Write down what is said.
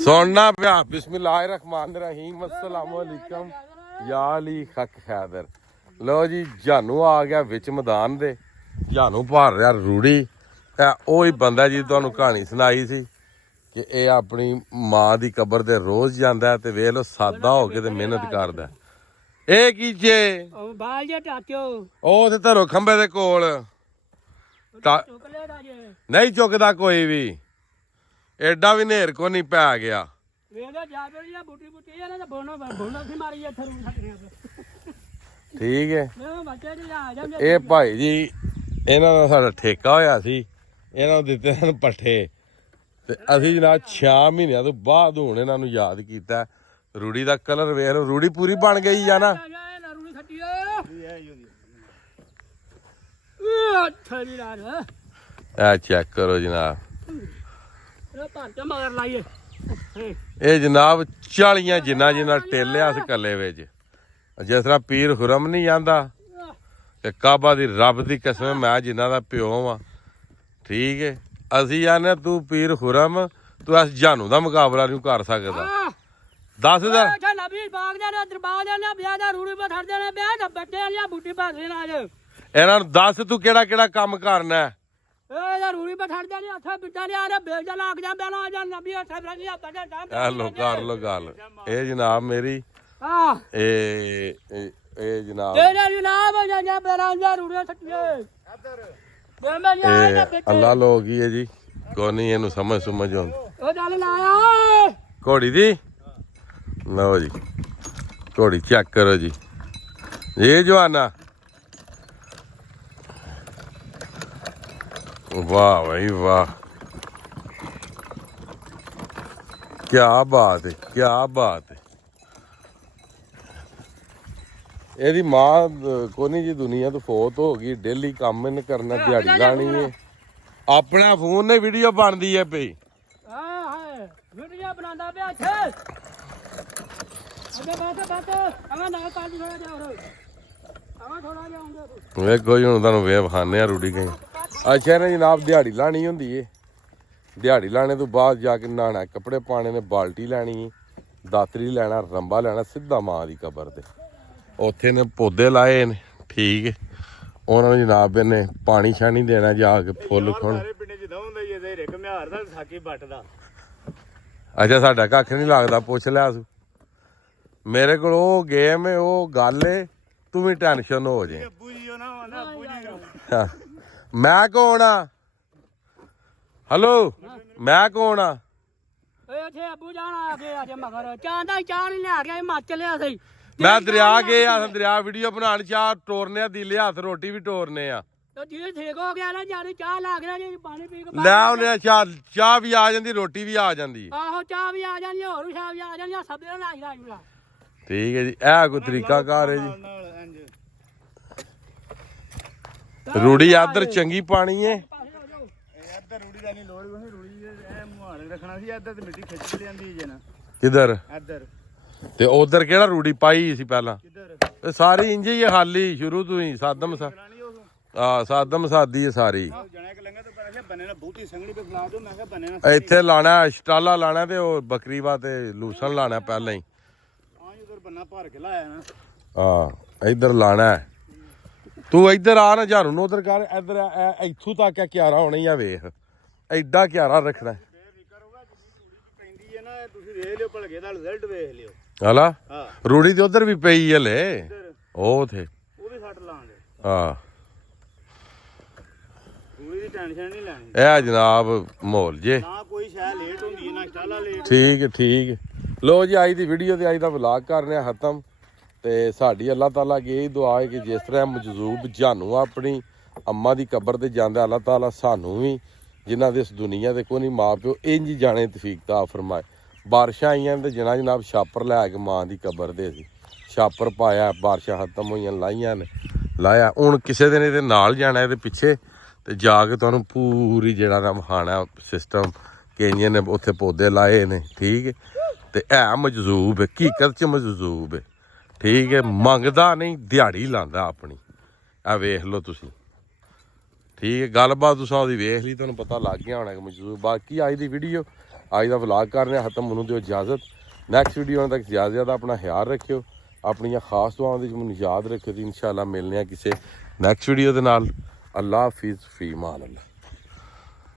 ਸੁਣਨਾ ਪਿਆ ਬਿਸਮਿल्लाह रहमान रहीम अस्सलाम वालेकुम या अली हक हैदर। लो जी जानू आ गया विच मैदान दे। जानू भर रहा रूड़ी। ਉਹੀ ਬੰਦਾ ਜੀ ਤੁਹਾਨੂੰ ਕਹਾਣੀ ਸੁਣਾਈ ਸੀ ਕਿ ਇਹ ਆਪਣੀ ਮਾਂ ਦੀ ਕਬਰ ਤੇ ਰੋਜ਼ ਜਾਂਦਾ ਤੇ ਵੇਖ ਲੋ ਸਾਦਾ ਹੋ ਕੇ ਤੇ ਮਿਹਨਤ ਕਰਦਾ। ਇਹ ਕੀ ਜੇ ਬਾਲ ਜੇ ਟਾਚੋ ਉਹ ਤੇ ਧਰੋ ਖੰਬੇ ਦੇ ਕੋਲ ਨਹੀਂ ਚੁੱਕਦਾ ਕੋਈ ਵੀ। ਐਡਾ ਵੀ ਨੇਰ ਕੋ ਨਹੀਂ ਪੈ ਗਿਆ। ਠੀਕ ਹੈ। ਇਹ ਭਾਈ ਜੀ ਇਹਨਾਂ ਦਾ ਸਾਡਾ ਠੇਕਾ ਹੋਇਆ ਸੀ। ਇਹਨਾਂ ਨੂੰ ਦਿੱਤੇ ਹਨ ਪੱਠੇ ਤੇ ਅਸੀਂ ਜਨਾਬ 6 ਮਹੀਨਿਆਂ ਤੋਂ ਬਾਅਦ ਹੁਣ ਇਹਨਾਂ ਨੂੰ ਯਾਦ ਕੀਤਾ। ਰੂੜੀ ਦਾ ਕਲਰ ਵੇਖ ਲਓ, ਰੂੜੀ ਪੂਰੀ ਬਣ ਗਈ ਆ ਨਾ। ਇਹ ਚੈੱਕ ਕਰੋ ਜਨਾਬ। ਇਹ ਜਨਾਬ 40 ਜਿੰਨਾ ਟੇਲਿਆ ਇਸ ਕੱਲੇ ਵਿੱਚ। ਜਿਸ ਤਰ੍ਹਾਂ ਪੀਰ ਖੁਰਮ ਨਹੀਂ ਜਾਂਦਾ ਤੇ ਕਾਬਾ ਦੀ ਰੱਬ ਦੀ ਕਸਮ ਮੈਂ ਜਿੰਨਾ ਦਾ ਪਿਓ ਵਾਂ। ਠੀਕ ਹੈ। ਅਸੀਂ ਆਨੇ ਤੂੰ ਪੀਰ ਖੁਰਮ ਤੂੰ ਇਸ ਜਾਨੂ ਦਾ ਮੁਕਾਬਲਾ ਨਹੀਂ ਕਰ ਸਕਦਾ। 10,000 ਇਹਨਾਂ ਨੂੰ ਦੱਸ ਤੂੰ ਕਿਹੜਾ ਕਿਹੜਾ ਕੰਮ ਕਰਨਾ। ਲੋ ਕਰ ਲੋ ਗੱਲ। ਇਹ ਜਨਾਬ ਮੇਰੀ ਇਹ ਜਨਾਬ ਅੱਲਾ ਲੋਕ ਹੀ ਹੈ ਜੀ। ਕੋਈ ਨਹੀਂ ਇਹਨੂੰ ਸਮਝ ਆਉਂਦੀ ਘੋੜੀ ਦੀ। ਲਓ ਜੀ ਘੋੜੀ ਚੈੱਕ ਕਰੋ ਜੀ। ਇਹ ਜਵਾਨਾ ਵਾਹ ਭਾਈ ਵਾਹ ਕਿਆ ਬਾਤ ਹੈ ਕਿਆ ਬਾਤ ਹੈ। ਇਹਦੀ ਮਾਂ ਕੋਨੀ ਜੀ ਦੁਨੀਆ ਤੋਂ ਫੌਤ ਹੋ ਗਈ। ਡੇਲੀ ਕੰਮ ਇਹਨੇ ਕਰਨਾ, ਦਿਹਾੜੀ ਲਾਣੀ ਹੈ। ਆਪਣਾ ਫੋਨ ਨੇ ਵੀਡੀਓ ਬਣਦੀ ਹੈ ਪਈ। ਵੇਖੋ ਜੀ ਹੁਣ ਤੁਹਾਨੂੰ ਵੇਖ ਵਿਖਾਨੇ ਆ ਰੂੜੀ ਗਈ। ਅੱਛਾ ਇਹਨੇ ਜਨਾਬ ਦਿਹਾੜੀ ਲਾਣੀ ਹੁੰਦੀ ਏ। ਦਿਹਾੜੀ ਲਾਣੇ ਤੋਂ ਬਾਅਦ ਜਾ ਕੇ ਨਹਾਣਾ, ਕੱਪੜੇ ਪਾਣੇ ਨੇ, ਬਾਲਟੀ ਲੈਣੀ, ਦਾਤਰੀ ਲੈਣਾ, ਰੰਬਾ ਲੈਣਾ, ਸਿੱਧਾ ਮਾਂ ਦੀ ਕਬਰ ਤੇ। ਉੱਥੇ ਨੇ ਪੌਦੇ ਲਾਏ ਨੇ। ਠੀਕ ਹੈ। ਉਹਨਾਂ ਨੂੰ ਜਨਾਬ ਇਹਨੇ ਪਾਣੀ ਛਾਣੀ ਦੇਣਾ ਜਾ ਕੇ ਫੁੱਲ ਖੁਣ। ਅੱਛਾ ਸਾਡਾ ਕੱਖ ਨਹੀਂ ਲੱਗਦਾ ਪੁੱਛ ਲਿਆ ਤੂੰ। ਮੇਰੇ ਕੋਲ ਉਹ ਗੇਮ ਹੈ ਉਹ ਗੱਲ ਏ ਤੂੰ ਵੀ ਟੈਨਸ਼ਨ ਹੋ ਜੇ। ਮੈਂ ਕੌਣ ਆ? ਹਲੋ ਮੈਂ ਕੌਣ ਆ? ਮੈਂ ਦਰਿਆ ਗਏ ਆ। ਦਰਿਆ ਵੀਡੀਓ ਬਣਾਉਣ ਚਾਹ ਟੋਰਨੇ ਆ, ਦੀਲੇ ਹੱਥ ਰੋਟੀ ਵੀ ਟੋਰਨੇ ਆ। ਲੈ ਆਉਨੇ ਚਾਹ ਵੀ ਆ ਜਾਂਦੀ, ਰੋਟੀ ਵੀ ਆ ਜਾਂਦੀ। ਠੀਕ ਹੈ ਜੀ। ਇਹ ਕੋਈ ਤਰੀਕਾ ਕਾਰ ਹੈ ਜੀ। ਰੂੜੀ ਇੱਧਰ ਚੰਗੀ ਪਾਣੀ ਹੈ। ਕਿੱਧਰ ਤੇ ਉਧਰ ਕਿਹੜਾ ਰੂੜੀ ਪਾਈ ਸੀ ਪਹਿਲਾਂ? ਸਾਰੀ ਇੰਜ ਹੀ ਖਾਲੀ ਸ਼ੁਰੂ ਤੋਂ ਹੀ ਸਾਦਮ ਸਾਦਮ ਸਾਦੀ ਹੈ ਸਾਰੀ। ਇੱਥੇ ਲਾਣਾ ਸਟਾਲਾ ਲਾਣਾ ਤੇ ਉਹ ਬਕਰੀਵਾ ਤੇ ਲੂਸਣ ਲਾਣਾ ਪਹਿਲਾਂ ਹੀ। ਹਾਂ ਇੱਧਰ ਲਾਣਾ। ਤੂੰ ਇੱਧਰ ਆ ਨਾ ਝਾਰੂ ਨੂੰ ਉਧਰ ਕਰ। ਇੱਧਰ ਇੱਥੋਂ ਤੱਕ ਕਿਆਰਾ ਹੋਣੀ ਆ ਵੇਖ। ਐਡਾ ਕਿਆਰਾ ਰੱਖਣਾ। ਹਲਾ ਰੂੜੀ ਤੇ ਉਧਰ ਵੀ ਪਈ ਹਲੇ ਉਹ ਥੇ। ਹਾਂ ਇਹ ਜਨਾਬ ਮਾਹੌਲ ਜੇ। ਠੀਕ ਹੈ ਠੀਕ ਹੈ। ਲੋ ਜੀ ਅੱਜ ਦੀ ਵੀਡੀਓ ਤੇ ਅੱਜ ਦਾ ਵਲੌਗ ਕਰਨੇ ਆ ਖਤਮ। ਤੇ ਸਾਡੀ ਅੱਲਾਹ ਤਾਲਾ ਅੱਗੇ ਇਹ ਦੁਆ ਹੈ ਕਿ ਜਿਸ ਤਰ੍ਹਾਂ ਮਜਜ਼ੂਬ ਜਾਨੂ ਆਪਣੀ ਅੰਮਾ ਦੀ ਕਬਰ ਤੇ ਜਾਂਦਾ, ਅੱਲਾਹ ਤਾਲਾ ਸਾਨੂੰ ਵੀ ਜਿਨ੍ਹਾਂ ਦੇ ਇਸ ਦੁਨੀਆ ਦੇ ਕੋਈ ਨਹੀਂ ਮਾਂ ਪਿਓ ਇੰਝ ਹੀ ਜਾਣੇ ਤੌਫੀਕ ਤਾ ਫਰਮਾਏ। ਬਾਰਿਸ਼ਾਂ ਆਈਆਂ ਤੇ ਜਨਾਬ ਛਾਪਰ ਲੈ ਕੇ ਮਾਂ ਦੀ ਕਬਰ ਦੇ ਸੀ ਛਾਪਰ ਪਾਇਆ। ਬਾਰਿਸ਼ਾਂ ਖਤਮ ਹੋਈਆਂ ਲਾਈਆਂ ਨੇ ਲਾਇਆ। ਹੁਣ ਕਿਸੇ ਦਿਨ ਇਹਦੇ ਨਾਲ ਜਾਣਾ ਇਹਦੇ ਪਿੱਛੇ ਤੇ ਜਾ ਕੇ ਤੁਹਾਨੂੰ ਪੂਰੀ ਜਿਹੜਾ ਨਾ ਵਿਖਾਣਾ ਸਿਸਟਮ ਕਈਆਂ ਨੇ ਉੱਥੇ ਪੌਦੇ ਲਾਏ ਨੇ। ਠੀਕ ਹੈ। ਤੇ ਇਹ ਮਜਜ਼ੂਬ ਹੈ, ਹਕੀਕਤ 'ਚ ਮਜਜ਼ੂਬ ਹੈ। ਠੀਕ ਹੈ। ਮੰਗਦਾ ਨਹੀਂ, ਦਿਹਾੜੀ ਲਾਉਂਦਾ ਆਪਣੀ। ਆ ਵੇਖ ਲਓ ਤੁਸੀਂ। ਠੀਕ ਹੈ। ਗੱਲਬਾਤ ਤੁਸੀਂ ਉਹਦੀ ਵੇਖ ਲਈ, ਤੁਹਾਨੂੰ ਪਤਾ ਲੱਗ ਗਿਆ ਹੋਣਾ ਕਿ ਮਜਜ਼ੂਬ। ਬਾਕੀ ਅੱਜ ਦੀ ਵੀਡੀਓ ਅੱਜ ਦਾ ਵਲੌਗ ਕਰਨੇ ਖਤਮ। ਮੈਨੂੰ ਦਿਓ ਇਜਾਜ਼ਤ। ਨੈਕਸਟ ਵੀਡੀਓ ਤੱਕ ਜ਼ਿਆਦਾ ਆਪਣਾ ਖਿਆਲ ਰੱਖਿਓ, ਆਪਣੀਆਂ ਖਾਸ ਦੁਆਵਾਂ ਵਿੱਚ ਮੈਨੂੰ ਯਾਦ ਰੱਖਿਓ। ਤੇ ਇਨਸ਼ਾਅੱਲਾ ਮਿਲਨੇ ਆ ਕਿਸੇ ਨੈਕਸਟ ਵੀਡੀਓ ਦੇ ਨਾਲ। ਅੱਲਾ ਹਾਫਿਜ਼, ਫੀ ਮਾਨ ਅੱਲਾ।